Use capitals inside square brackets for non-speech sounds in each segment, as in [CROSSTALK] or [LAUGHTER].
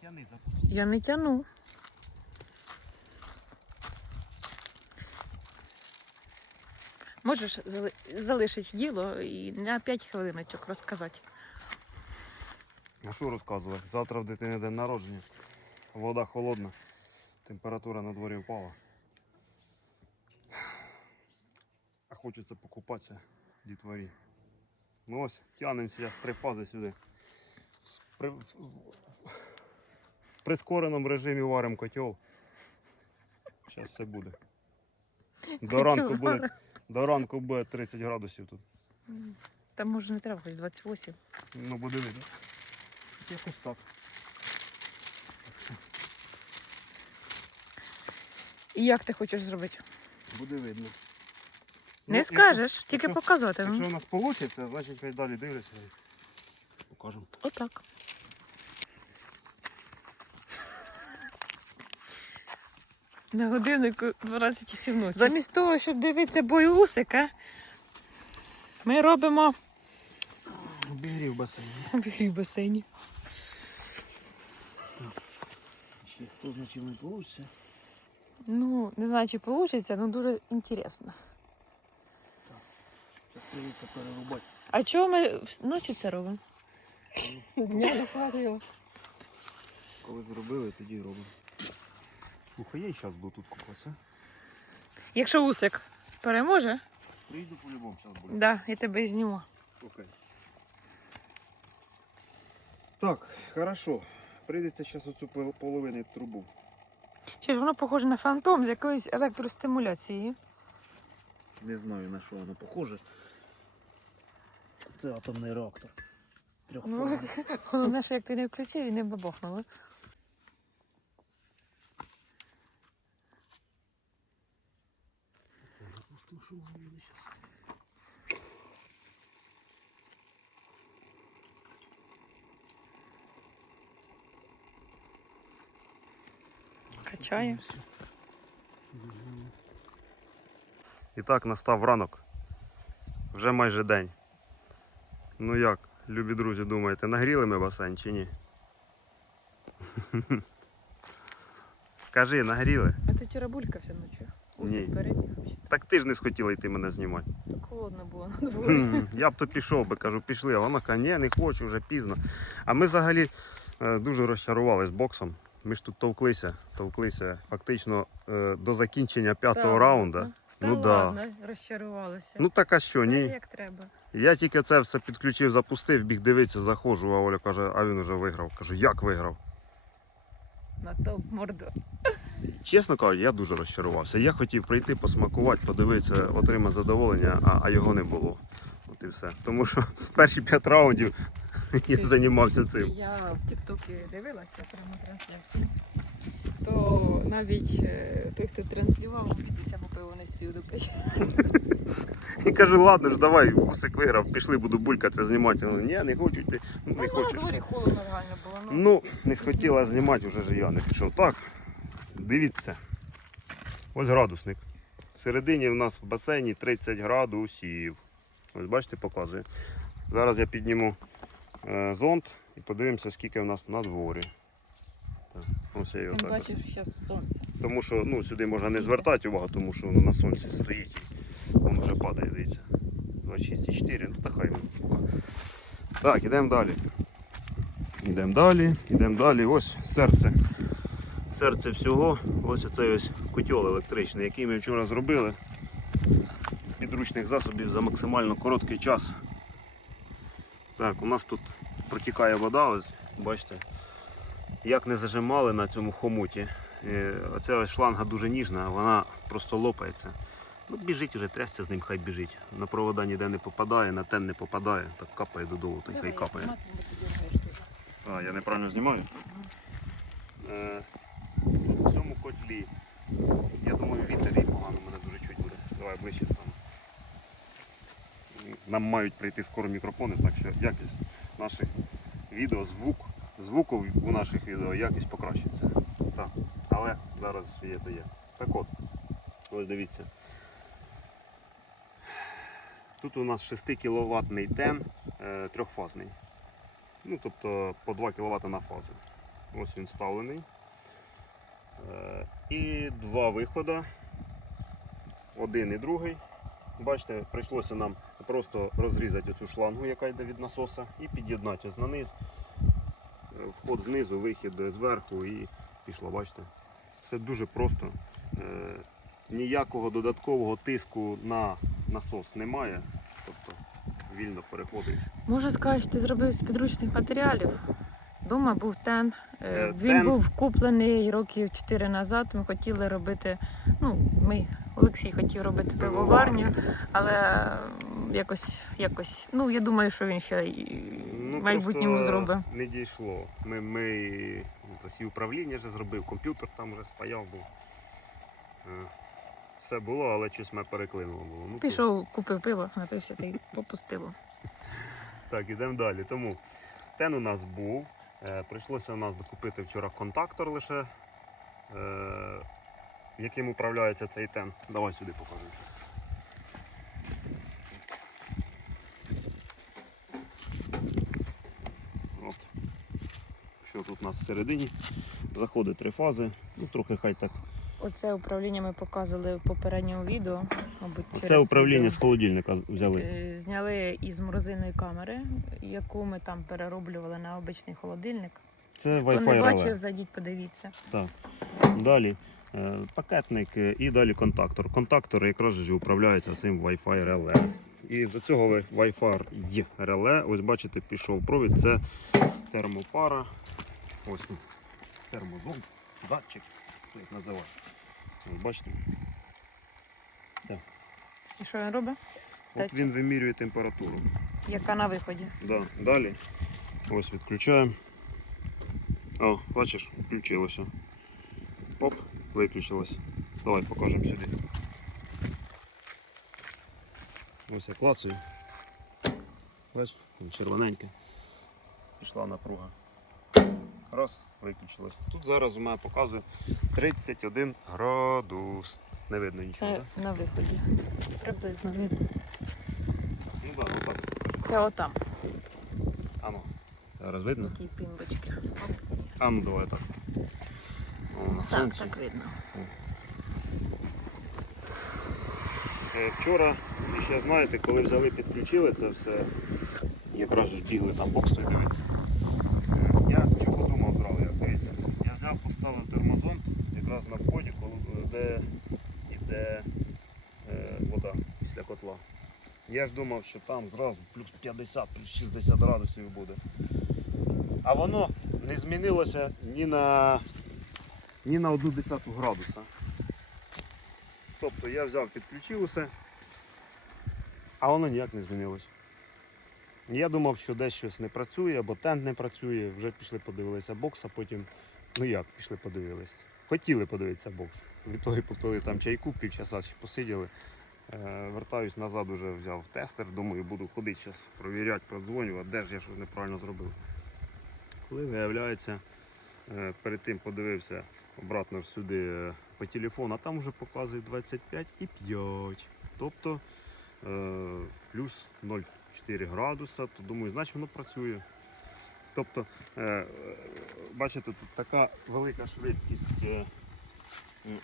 тяни за Я не тяну. Можеш залишити діло і на 5 хвилиночок розказати. А що розказувати? Завтра в дитини день народження. Вода холодна. Температура на дворі впала. А хочеться покупатися дітворі. Ну ось, тянемося з три фази сюди. В- прискореному режимі варимо котел. Зараз все буде. До ранку буде, до ранку буде 30 градусів тут. Там може не треба, хоч 28. Ну буде видно. Якось так. І як ти хочеш зробити? Буде видно. Не Ну, скажеш, якщо- тільки якщо- показувати. Якщо у нас вийде, значить хай далі дивляться. і Покажемо. Отак. На годиннику 12 ночі. Замість того, щоб дивитися бой усика, ми робимо Обігрів басейні. обігрів в басейні. Ще хто значив не вийде. Ну, не знаю, чи вийде, але дуже інтересно. Зараз прийдеться перерубати. А чого ми в- ночі це робимо? Дня не хватило. Коли зробили, тоді робимо. Слухай, я і зараз буду тут купатися. Якщо усик переможе, Прийду по-любому, зараз буде. да, я тебе і зніму. Окей. Так, хорошо. Прийдеться зараз оцю пол- половину трубу. Чи ж воно похоже на фантом з якоюсь електростимуляцією? Не знаю на що воно похоже. Це атомний реактор. Ну, Трьохфазний. [LAUGHS] головне, що як ти не включив і не бабахнуло. Це допустимо, що воно буде зараз. Качає. І так настав ранок. Вже майже день. Ну як, любі друзі, думаєте, нагріли ми басейн чи ні? [LAUGHS] Кажи, нагріли? А ти вчора булькався ночі? Ні. взагалі. Так ти ж не схотіла йти мене знімати. Так холодно було на [LAUGHS] дворі. Я б то пішов би, кажу, пішли. А вона каже, ні, не хочу, вже пізно. А ми взагалі е, дуже розчарувалися боксом. Ми ж тут товклися, товклися фактично е, до закінчення п'ятого раунду. Та Ну да. ладно. Ну так а що, ні? як треба. Я тільки це все підключив, запустив, біг дивитися, заходжу, а Оля каже, а він уже виграв. Кажу, як виграв? На топ морду. Чесно кажучи, я дуже розчарувався. Я хотів прийти, посмакувати, подивитися, отримати задоволення, а, а його не було. От і все. Тому що [LAUGHS] перші п'ять раундів [LAUGHS] я займався цим. Я в Тіктокі дивилася прямо трансляцію. То навіть е, той, хто транслював, бо пиво не спів допити. І [LAUGHS] кажу, ладно ж, давай, усик виграв, пішли, буду булькатися знімати. Вони, ні, не хочу йти, ну, не Ну, на дворі холодно реально було. Ну, Ну, не схотіла знімати, вже ж я не пішов. Так, дивіться. Ось градусник. Всередині в нас в басейні 30 градусів. Ось бачите, показує. Зараз я підніму е, зонт і подивимося, скільки в нас на дворі. Ось я його Тим так. бачиш, зараз сонце. Тому що ну, сюди можна не звертати увагу, тому що воно на сонці стоїть і воно вже падає, дивіться. 26,4, ну та хай. Так, ідемо далі. Ідемо далі, ідемо далі. Ось серце. Серце всього. Ось оцей ось котел електричний, який ми вчора зробили з підручних засобів за максимально короткий час. Так, у нас тут протікає вода, ось, бачите. Як не зажимали на цьому хомуті. Оця шланга дуже ніжна, вона просто лопається. Ну, біжить уже, трясся з ним, хай біжить. На провода ніде не попадає, на тен не попадає, так капає додолу, та й хай капає. А, я неправильно знімаю. Е, в цьому котлі. Я думаю, вітер і погано мене дуже чуть буде. Давай ближче стану. Нам мають прийти скоро мікрофони, так що якість наших відео, звук, звуку у наших відео якість покращиться. Так. Але зараз є то є. Так от, ось дивіться. Тут у нас 6 кВт тен е, трьохфазний. Ну, тобто по 2 кВт на фазу. Ось він вставлений. Е, І два виходи. Один і другий. Бачите, прийшлося нам просто розрізати цю шлангу, яка йде від насоса, і під'єднати ось на низ. Вход знизу, вихід зверху і пішло, бачите. Все дуже просто. Е, Ніякого додаткового тиску на насос немає. Тобто вільно переходиш. Можна сказати, що ти зробив з підручних матеріалів. Дома був тен. Е, Е, Він тен. був куплений років 4 назад. Ми хотіли робити. Ну, ми, Олексій хотів робити пивоварню, але якось, якось, ну я думаю, що він ще майбутньому просто. Не дійшло. Ми, ми ось і управління вже зробив, комп'ютер там вже спаяв був. Е, Все було, але щось ми переклинуло було. Ну, Пішов, купив пиво, напився та й попустило. Так, ідемо далі. Тому тен у нас був. Е, прийшлося у нас докупити вчора контактор лише, е, яким управляється цей тен. Давай сюди покажу. От. Що тут у нас всередині? Заходить три фази. Ну, трохи хай так. Оце управління ми показували в попередньому відео. Мабуть, Це управління відео. з холодильника взяли. Е, Зняли із морозильної камери, яку ми там перероблювали на обичний холодильник. Це Хто Wi-Fi не реле. бачив, зайдіть, подивіться. Так. Далі е, пакетник і далі контактор. Контактор якраз же управляється цим Wi-Fi реле. І з цього Wi-Fi реле, ось бачите, пішов провід, це термопара. Ось він. Термозон, датчик, як називає. Ось бачите. І що він робить? От він вимірює температуру. Яка на виході? Да. Далі. Ось відключаємо. О, бачиш, включилося. Оп, виключилось. Давай покажемо сюди. Ось я клацаю. Бачиш, Вон червоненьке. Пішла напруга. Раз, виключилось. Тут зараз у мене показує 31 градус. Не видно нічого, Це так? на виході. Приблизно видно. Ну так, да, отак. Це отам, Ану. Зараз видно? ті пімбочки. А ну давай так. О, на Так, сонці. так видно. Е, Вчора, ви ще знаєте, коли взяли, підключили це все, якраз ж бігли там бокс той дивиться. Е, Я чого думав зразу, як дивіться. Я взяв, поставив термозон якраз на вході, е, де йде е, вода після котла. Я ж думав, що там зразу плюс 50, плюс 60 градусів буде. А воно не змінилося ні на, ні на одну десяту градуса. Тобто я взяв, підключив усе, а воно ніяк не змінилось. Я думав, що десь щось не працює, або тент не працює, вже пішли подивилися бокс, а потім, ну як, пішли подивилися. Хотіли подивитися бокс. Відтоді попили там чайку, півчаса ще посиділи. Е, вертаюсь назад, уже взяв тестер, думаю, буду ходити зараз провіряти, продзвонювати, де ж я щось неправильно зробив. Коли виявляється, е, перед тим подивився обратно ж сюди е, по телефону, а там вже показує 25 і 5. Тобто плюс 0,4 градуса, то думаю, значить воно працює. Тобто, е, е, бачите, тут така велика швидкість е,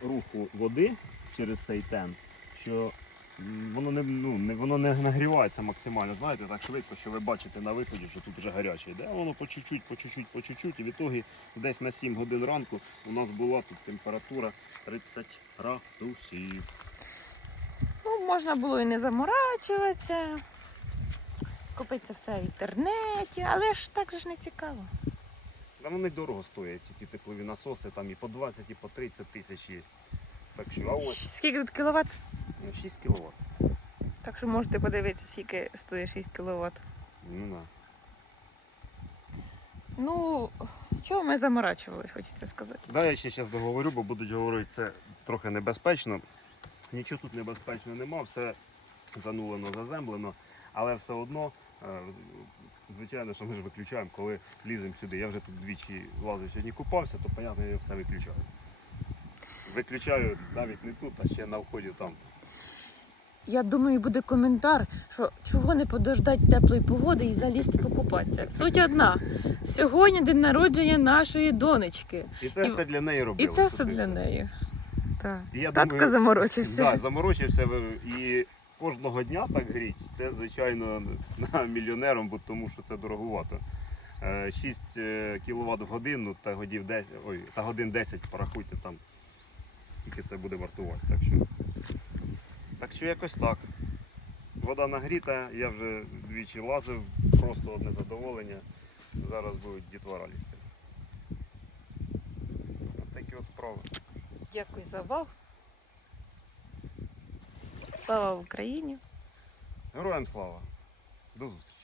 руху води через цей тен, що воно не, ну, не, воно не нагрівається максимально, знаєте, так швидко, що ви бачите на виході, що тут вже гаряче йде. Воно по чуть-чуть, по чуть-чуть, по чуть-чуть. І в ітогі десь на 7 годин ранку у нас була тут температура 30 градусів. Ну, можна було і не заморачуватися. Купити все в інтернеті, але ж так же ж не цікаво. Та вони дорого стоять, ті теплові насоси, там і по 20, і по 30 тисяч є. Так що, а ось Скільки тут кіловат? ну, 6 кВт. Так що можете подивитися, скільки стоїть 6 кіловат. Ну, да. Ну, чого ми заморачувались, хочеться сказати. Да, я ще зараз договорю, бо будуть говорити, це трохи небезпечно. Нічого тут небезпечного нема, все занулено, заземлено, але все одно, звичайно, що ми ж виключаємо, коли ліземо сюди. Я вже тут двічі лазив сьогодні купався, то, понятно, я все виключаю. Виключаю навіть не тут, а ще на вході там. я думаю, буде коментар, що чого не подождать теплої погоди і залізти покупатися. Суть одна. Сьогодні день народження нашої донечки. І це І- все для неї І це все для неї. Так. Я Татко думаю, заморочився. Да, заморочився і кожного дня так гріть. Це, звичайно, на мільйонером, бо тому що це дороговато. 6 кВт в годину та годів 10, ой, та годин 10 порахуйте там, скільки це буде вартувати. Так що, так що якось так. Вода нагріта, я вже двічі лазив, просто одне задоволення. Зараз будуть дітвора лізти. Такі от справи. Дякую за увагу. Слава Україні! Героям слава! До зустрічі!